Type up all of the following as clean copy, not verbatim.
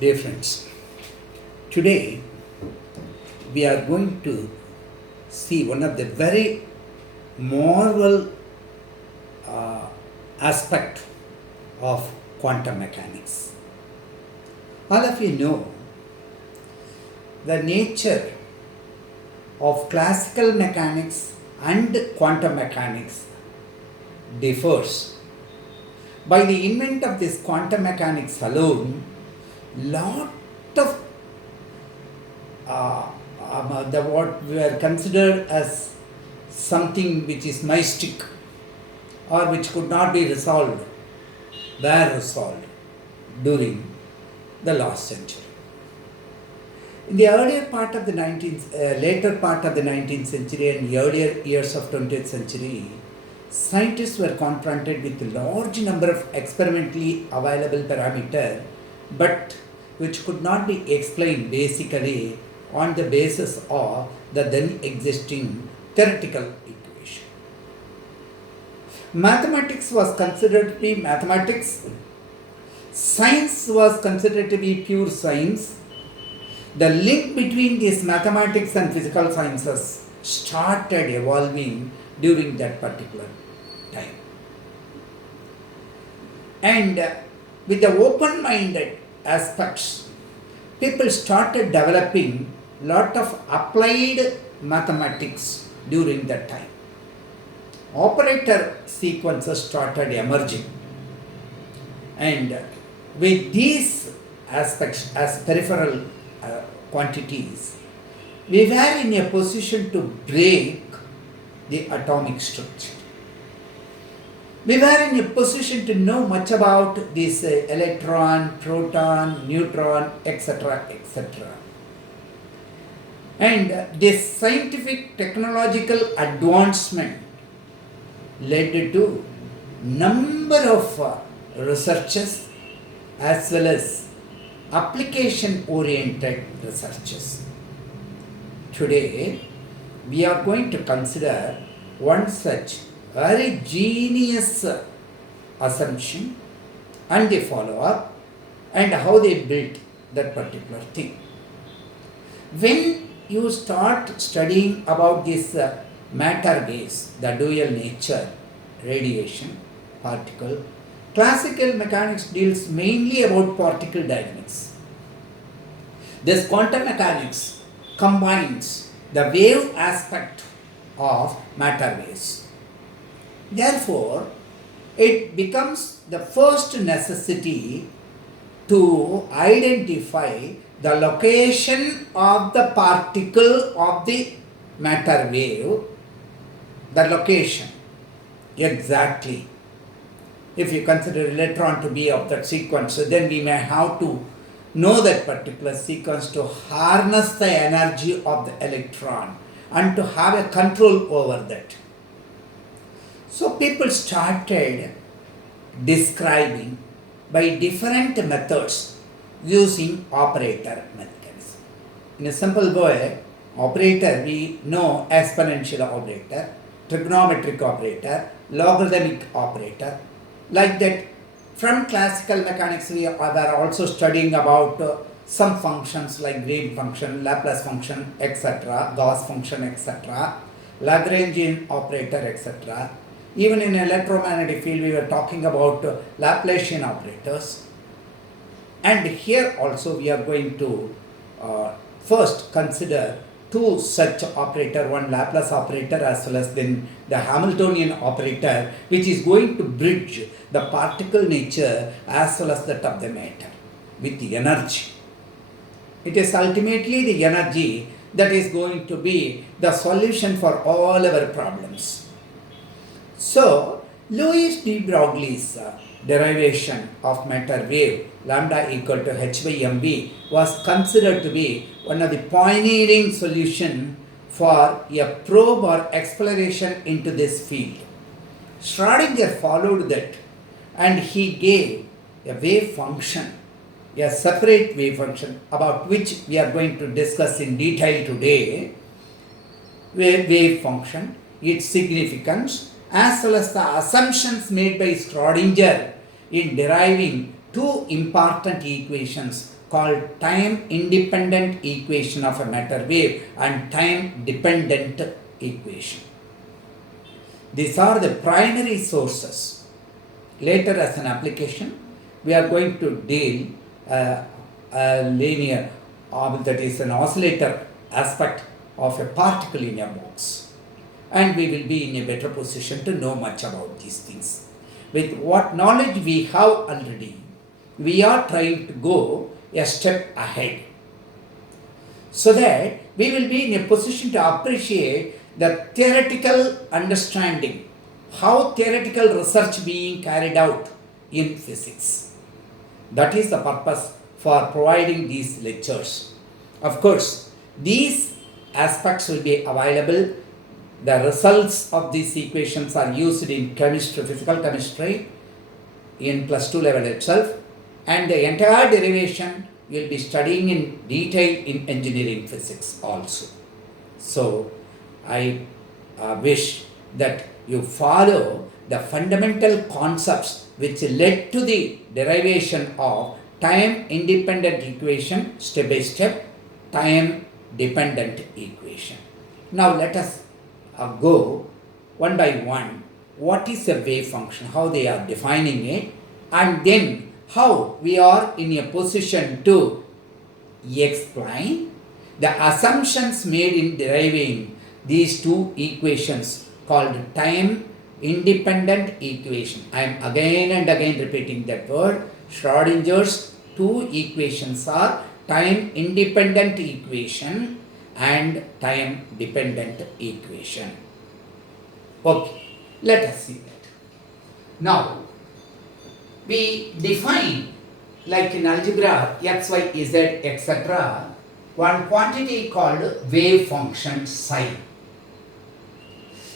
Dear friends, today we are going to see one of the very moral aspect of quantum mechanics. All of you know the nature of classical mechanics and quantum mechanics differs. By the invent of this quantum mechanics alone, lot of the what were considered as something which is mystic or which could not be resolved were resolved during the last century. In the earlier part of the later part of the 19th century and the earlier years of 20th century, scientists were confronted with a large number of experimentally available parameters, but which could not be explained basically on the basis of the then existing theoretical equation. Mathematics was considered to be mathematics, science was considered to be pure science. The link between these mathematics and physical sciences started evolving during that particular time. And with the open-minded aspects, people started developing lot of applied mathematics during that time. Operator sequences started emerging, and with these aspects as peripheral quantities, we were in a position to break the atomic structure. We were in a position to know much about this electron, proton, neutron, etc., etc. And this scientific technological advancement led to number of researches as well as application-oriented researches. Today, we are going to consider one such very genius assumption and the follow-up and how they built that particular thing. When you start studying about this matter waves, the dual nature, radiation, particle, classical mechanics deals mainly about particle dynamics. This quantum mechanics combines the wave aspect of matter waves. Therefore, it becomes the first necessity to identify the location of the particle of the matter wave, the location exactly. If you consider electron to be of that sequence, so then we may have to know that particular sequence to harness the energy of the electron and to have a control over that. So people started describing by different methods using operator mechanism. In a simple way, operator we know exponential operator, trigonometric operator, logarithmic operator. Like that, from classical mechanics we are also studying about some functions like Green function, Laplace function, etc., Gauss function, etc., Lagrangian operator, etc. Even in electromagnetic field we were talking about Laplacian operators. And here also we are going to first consider two such operator, one Laplace operator as well as then the Hamiltonian operator, which is going to bridge the particle nature as well as that of the matter with the energy. It is ultimately the energy that is going to be the solution for all our problems. So, Louis de Broglie's derivation of matter wave lambda equal to h by mv was considered to be one of the pioneering solution for a probe or exploration into this field. Schrödinger followed that and he gave a wave function, a separate wave function about which we are going to discuss in detail today. Wave function, its significance, as well as the assumptions made by Schrödinger in deriving two important equations called time independent equation of a matter wave and time dependent equation. These are the primary sources. Later, as an application, we are going to deal a linear, that is an oscillator aspect of a particle in a box. And we will be in a better position to know much about these things. With what knowledge we have already, we are trying to go a step ahead, so that we will be in a position to appreciate the theoretical understanding, how theoretical research being carried out in physics. That is the purpose for providing these lectures. Of course, these aspects will be available. The results of these equations are used in chemistry, physical chemistry, in +2 level itself, and the entire derivation will be studying in detail in engineering physics also. So, I wish that you follow the fundamental concepts which led to the derivation of time independent equation, step by step, time dependent equation. Now let us go one by one. What is a wave function, how they are defining it, and then how we are in a position to explain the assumptions made in deriving these two equations called time independent equation. I am again and again repeating that word. Schrodinger's two equations are time independent equation and time dependent equation. Okay, let us see that. Now, we define, like in algebra, x, y, z, etc., one quantity called wave function psi.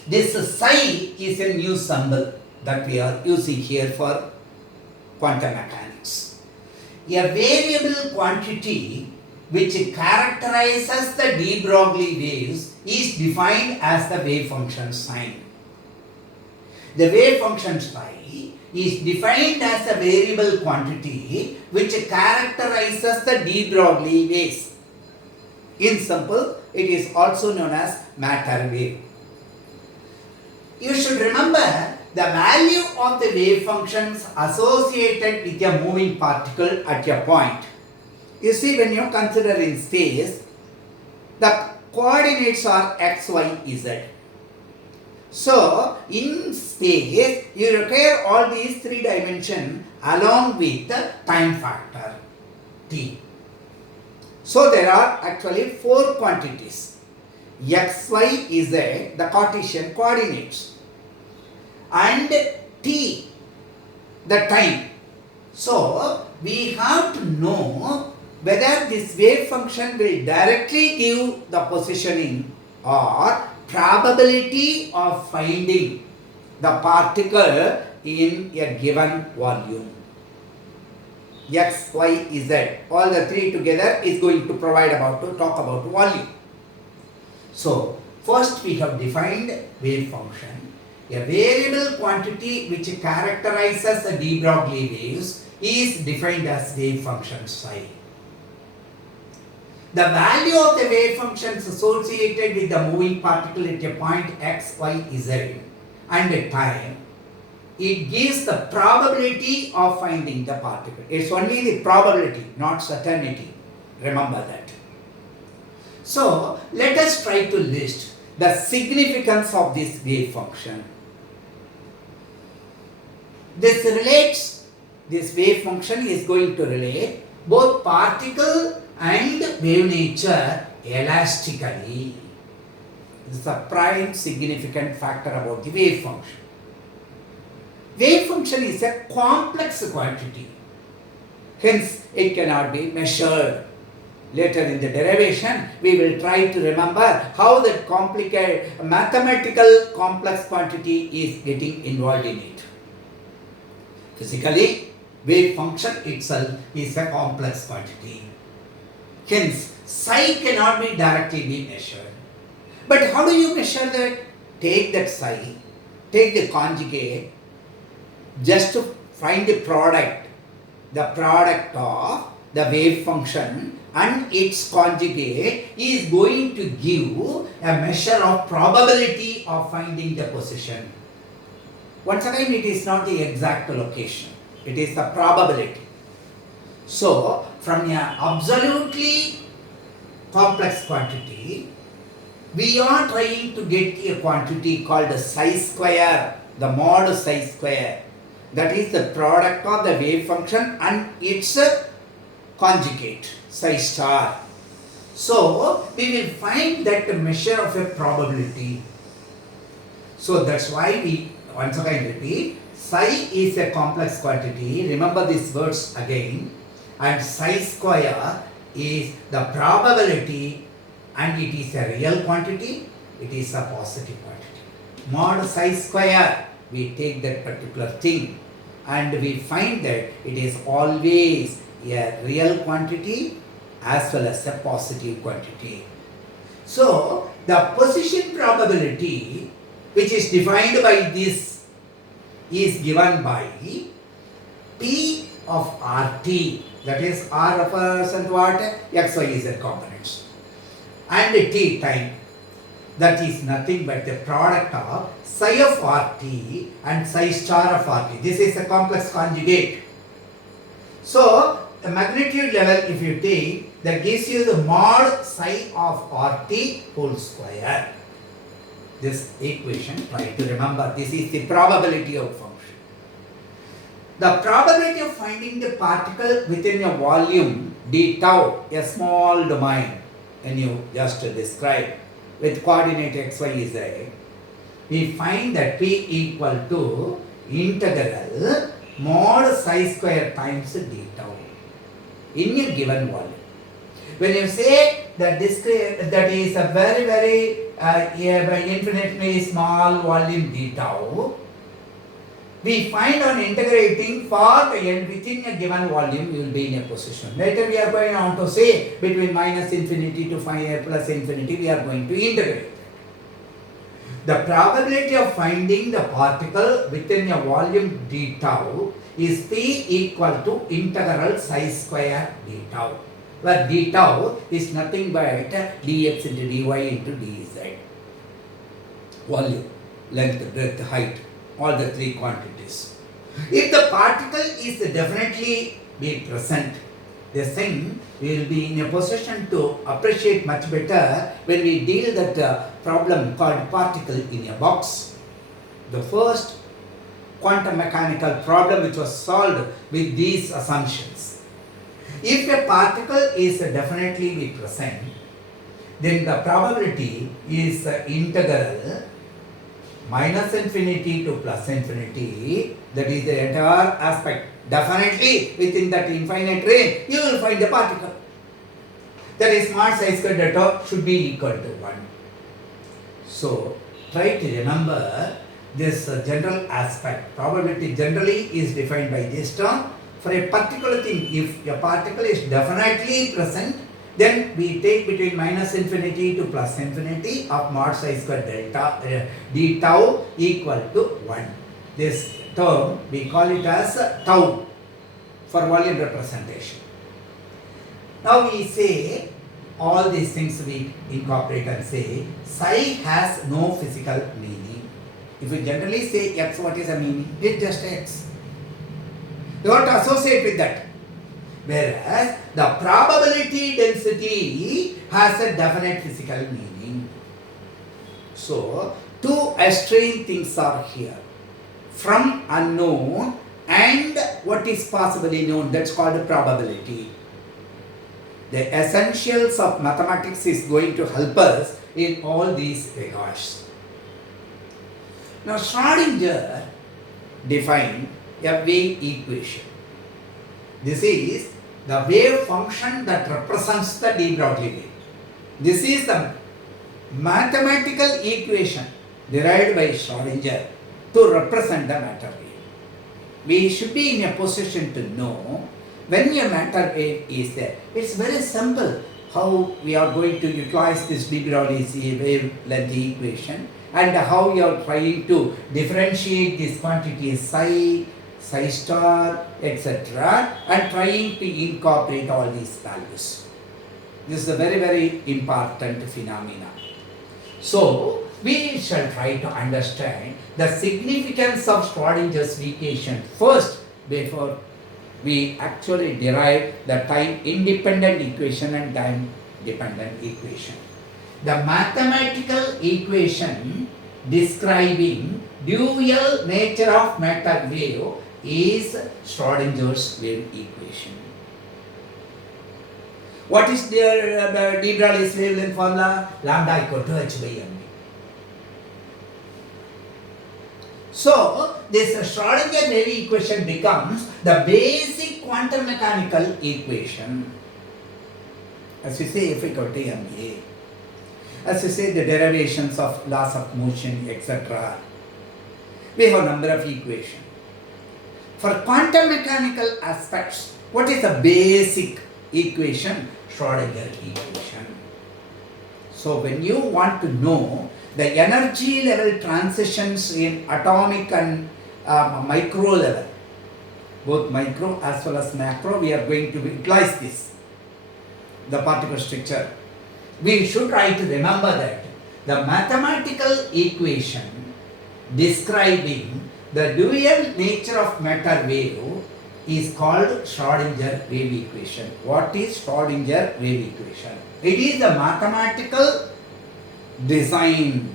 This psi is a new symbol that we are using here for quantum mechanics. A variable quantity which characterizes the de Broglie waves is defined as the wave function sine. The wave function psi is defined as a variable quantity which characterizes the de Broglie waves. In simple, it is also known as matter wave. You should remember the value of the wave functions associated with a moving particle at a point. You see, when you consider in space, the coordinates are x, y, z. So, in space, you require all these three dimensions along with the time factor t. So, there are actually four quantities: x, y, z, the Cartesian coordinates, and t, the time. So, we have to know whether this wave function will directly give the positioning or probability of finding the particle in a given volume. X, Y, Z, all the three together is going to talk about volume. So, first we have defined wave function. A variable quantity which characterizes the de Broglie waves is defined as wave function psi. The value of the wave functions associated with the moving particle at a point x, y, z and a time, it gives the probability of finding the particle. It's only the probability, not certainty. Remember that. So, let us try to list the significance of this wave function. This wave function is going to relate both particle and wave nature elastically. This is a prime significant factor about the wave function. Wave function is a complex quantity. Hence, it cannot be measured. Later in the derivation, we will try to remember how that complicated mathematical complex quantity is getting involved in it. Physically, wave function itself is a complex quantity. Hence, psi cannot be directly measured. But how do you measure that? Take that psi, take the conjugate, just to find the product of the wave function and its conjugate is going to give a measure of probability of finding the position. Once again, it is not the exact location, it is the probability. So, from an absolutely complex quantity, we are trying to get a quantity called the psi square, the mod psi square. That is the product of the wave function and its conjugate, psi star. So, we will find that measure of a probability. So, that's why we once again repeat, psi is a complex quantity. Remember these words again. And psi square is the probability, and it is a real quantity, it is a positive quantity. Mod psi square, we take that particular thing and we find that it is always a real quantity as well as a positive quantity. So, the position probability, which is defined by this, is given by P of RT, that is R refers to what? X, Y, Z components, and T time, that is nothing but the product of psi of RT and psi star of RT. This is a complex conjugate. So, the magnitude level if you take, that gives you the mod psi of RT whole square. This equation, try to remember, this is the probability of function. The probability of finding the particle within a volume d tau, a small domain, and you just describe with coordinate x, y, z, we find that P equal to integral mod psi square times d tau in a given volume. When you say that that is a very infinitely small volume d tau, we find on integrating for the end within a given volume, you will be in a position. Later we are going on to say between minus infinity to plus infinity, we are going to integrate. The probability of finding the particle within a volume d tau is P equal to integral psi square d tau, where d tau is nothing but dx into dy into dz. Volume, length, breadth, height, all the three quantities. If the particle is definitely be present, this thing we will be in a position to appreciate much better when we deal that problem called particle in a box. The first quantum mechanical problem which was solved with these assumptions. If a particle is definitely be present, then the probability is integral minus infinity to plus infinity, that is the entire aspect. Definitely within that infinite range, you will find the particle. That is mod psi square delta should be equal to 1. So, try to remember this general aspect. Probability generally is defined by this term. For a particular thing, if a particle is definitely present, then we take between minus infinity to plus infinity of mod psi square delta d tau equal to 1. This term we call it as tau for volume representation. Now we say all these things we incorporate and say psi has no physical meaning. If we generally say x, what is the meaning? It's just x. You want to associate with that. Whereas the probability density has a definite physical meaning. So, two extreme things are here. From unknown and what is possibly known, that's called a probability. The essentials of mathematics is going to help us in all these regards. Now, Schrödinger defined a wave equation. This is the wave function that represents the de Broglie wave. This is the mathematical equation derived by Schrödinger to represent the matter wave. We should be in a position to know when a matter wave is there. It's very simple how we are going to utilize this de Broglie wavelength equation and how we are trying to differentiate this quantity psi, psi star, etc., and trying to incorporate all these values. This is a very, very important phenomena. So, we shall try to understand the significance of Schrodinger's equation first before we actually derive the time independent equation and time dependent equation. The mathematical equation describing dual nature of matter wave is Schrodinger's wave equation. What is the de Broglie's wavelength formula? Lambda equal to h by m. So, this Schrodinger wave equation becomes the basic quantum mechanical equation. As we say, F equal to ma. As we say, the derivations of laws of motion, etc. We have a number of equations. For quantum mechanical aspects, what is the basic equation? Schrodinger equation. So, when you want to know the energy level transitions in atomic and micro level, both micro as well as macro, we are going to utilize this, the particle structure. We should try to remember that the mathematical equation describing the dual nature of matter wave is called Schrodinger wave equation. What is Schrodinger wave equation? It is the mathematical design.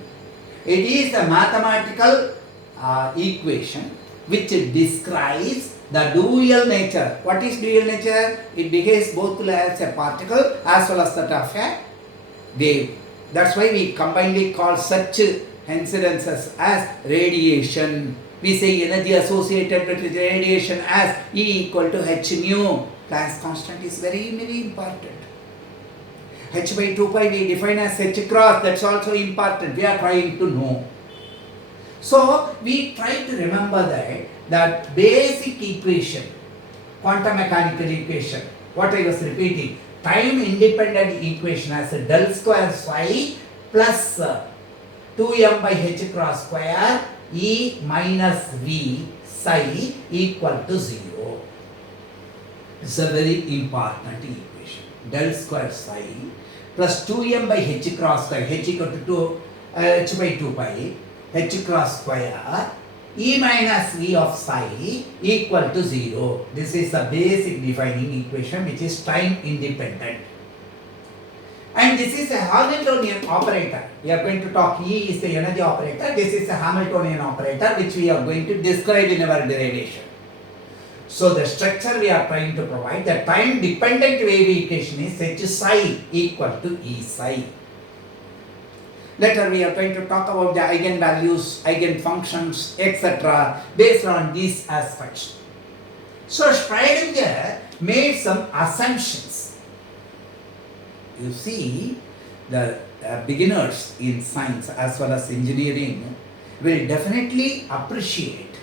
It is a mathematical equation which describes the dual nature. What is dual nature? It behaves both as a particle as well as that of a wave. That's why we combinedly call such incidences as radiation. We say energy associated with radiation as E equal to h mu. Planck's constant is very, very important. H by 2 pi we define as h cross. That's also important. We are trying to know. So, we try to remember that basic equation, quantum mechanical equation, what I was repeating, time independent equation as a del square psi plus 2m by h cross square E minus V psi equal to 0. It's a very important equation. Del square psi plus 2m by h cross square, h equal to h by 2 pi, h cross square, E minus V of psi equal to 0. This is the basic defining equation which is time independent. And this is a Hamiltonian operator. We are going to talk, E is the energy operator. This is a Hamiltonian operator which we are going to describe in our derivation. So the structure we are trying to provide, the time dependent wave equation is h psi equal to E psi. Later we are going to talk about the eigenvalues, eigenfunctions, etc. based on these aspects. So Schrodinger made some assumptions. You see, the beginners in science as well as engineering will definitely appreciate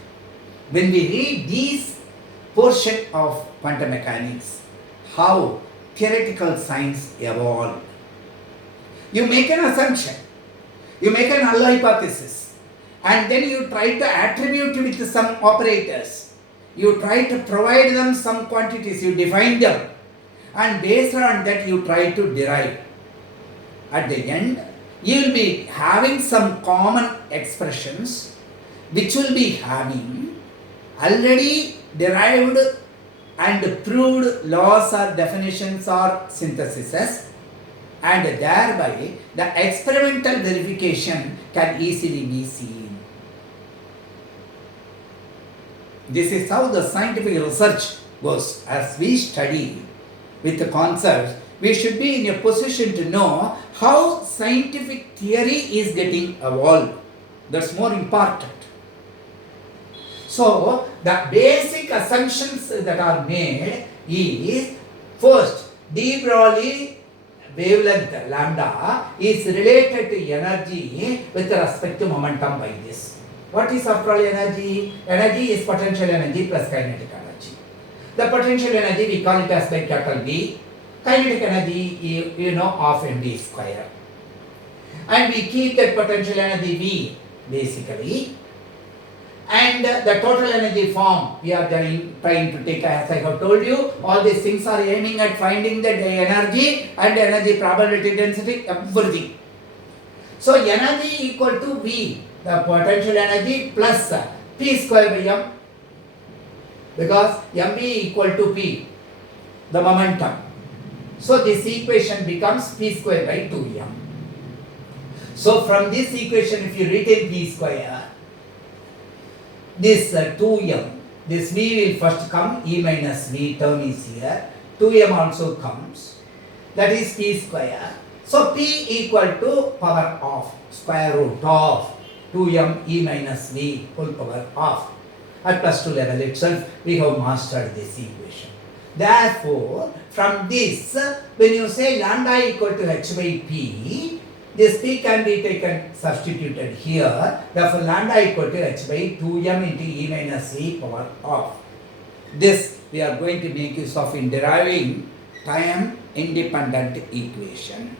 when we read these portion of quantum mechanics, how theoretical science evolved. You make an assumption, you make an null hypothesis, and then you try to attribute with some operators. You try to provide them some quantities, you define them, and based on that you try to derive. At the end, you will be having some common expressions which will be having already derived and proved laws or definitions or syntheses, and thereby the experimental verification can easily be seen. This is how the scientific research goes. As we study with the concepts, we should be in a position to know how scientific theory is getting evolved. That's more important. So, the basic assumptions that are made is, first, de Broglie wavelength lambda is related to energy with respect to momentum by this. What is after all energy? Energy is potential energy plus kinetic energy. The potential energy we call it as by capital V. Kinetic energy you know of mv square. And we keep that potential energy V basically. and the total energy form we are trying to take. As I have told you, all these things are aiming at finding the energy and energy probability density, everything. So energy equal to V, the potential energy, plus P square by M, because mv equal to P, the momentum. So this equation becomes P square by 2m. So from this equation, if you retain P square, this 2m, this V will first come, E minus V term is here, 2m also comes, that is P square. So P equal to power of square root of 2m E minus V whole power of. At plus 2 level itself, we have mastered this equation. Therefore, from this, when you say lambda equal to h by P, this P can be taken, substituted here. Therefore, lambda equal to h by 2m into E minus V power of. This we are going to make use of in deriving time independent equation.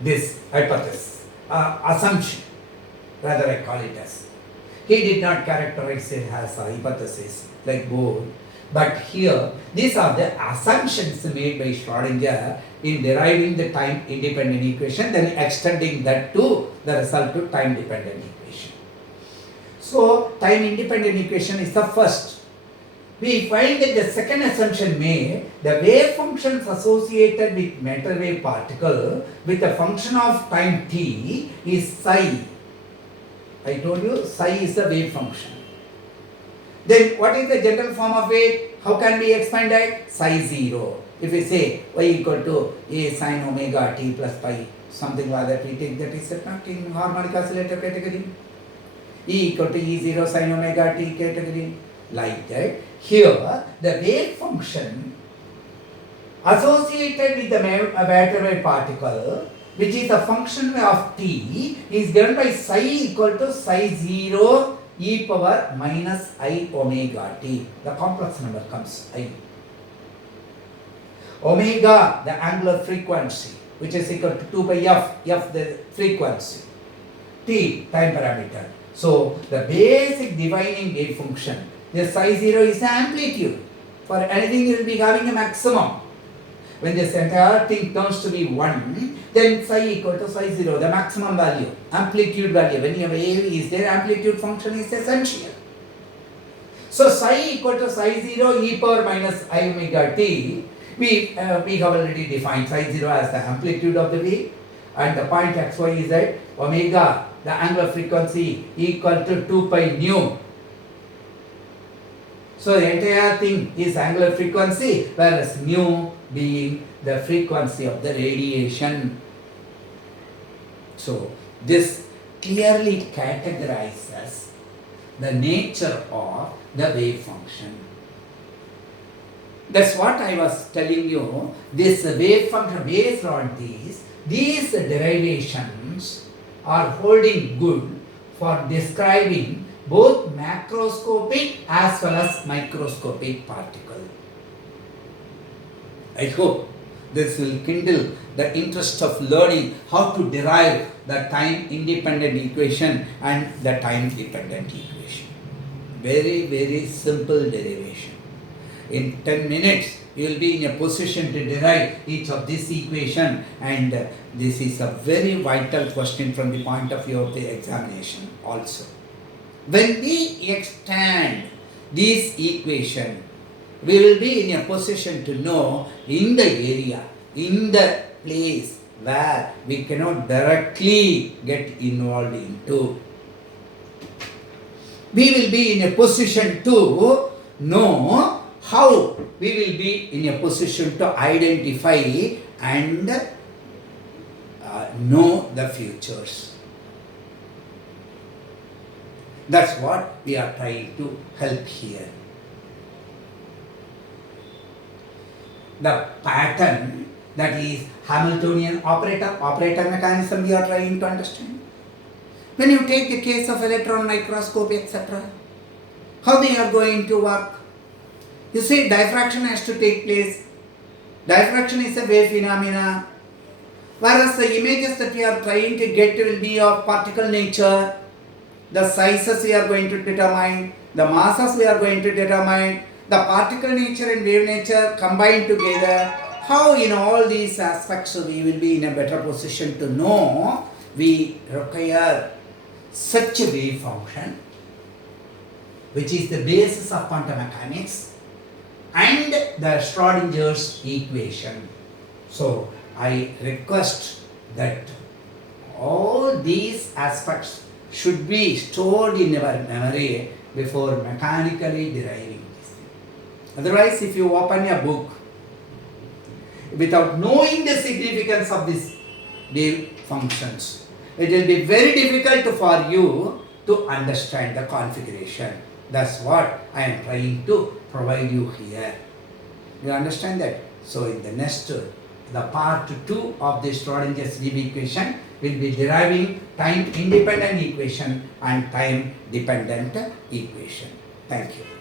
This hypothesis, assumption, rather I call it as. He did not characterize it as a hypothesis like Bohr, but here these are the assumptions made by Schrodinger in deriving the time independent equation, then extending that to the result to time dependent equation. So time independent equation is the first. We find that the second assumption made, the wave functions associated with matter wave particle with a function of time t is psi. I told you psi is a wave function. Then what is the general form of wave? How can we expand that? Psi 0. If we say y equal to a sin omega t plus pi, something like that, we take that is not in harmonic oscillator category. E equal to E0 sin omega t category. Like that. Here, the wave function associated with the matter wave particle, which is a function of t, is given by psi equal to psi 0 e power minus I omega t. The complex number comes I. Omega, the angular frequency, which is equal to 2 by f the frequency, t time parameter. So the basic dividing wave function, the psi 0 is the amplitude. For anything you will be having a maximum. When this entire thing turns to be 1, then psi equal to psi 0, the maximum value, amplitude value. When your wave is there, amplitude function is essential. So psi equal to psi 0 e power minus I omega t, we have already defined psi 0 as the amplitude of the wave, and the point xy is at omega, the angular frequency, equal to 2 pi nu. So the entire thing is angular frequency, whereas nu being the frequency of the radiation. So this clearly categorizes the nature of the wave function. That's what I was telling you. This wave function, based on these derivations are holding good for describing both macroscopic as well as microscopic particle. I hope this will kindle the interest of learning how to derive the time independent equation and the time dependent equation. Very, very simple derivation. In 10 minutes, you will be in a position to derive each of this equation, and this is a very vital question from the point of view of the examination also. When we extend this equation, we will be in a position to know in the area, in the place where we cannot directly get involved into. We will be in a position to know how we will be in a position to identify and know the futures. That's what we are trying to help here. The pattern, that is Hamiltonian operator mechanism, we are trying to understand. When you take the case of electron microscope, etc., how they are going to work? You see, diffraction has to take place. Diffraction is a wave phenomena, whereas the images that we are trying to get will be of particle nature. the sizes we are going to determine, the masses we are going to determine, the particle nature and wave nature combined together. How in all these aspects we will be in a better position to know. We require such a wave function, which is the basis of quantum mechanics, and the Schrodinger's equation. So I request that all these aspects should be stored in our memory before mechanically deriving this thing. Otherwise, if you open a book without knowing the significance of these wave functions, it will be very difficult for you to understand the configuration. That's what I am trying to provide you here. You understand that? So in the next, the part 2 of the Schrodinger's wave equation will be deriving time independent equation and time dependent equation. Thank you.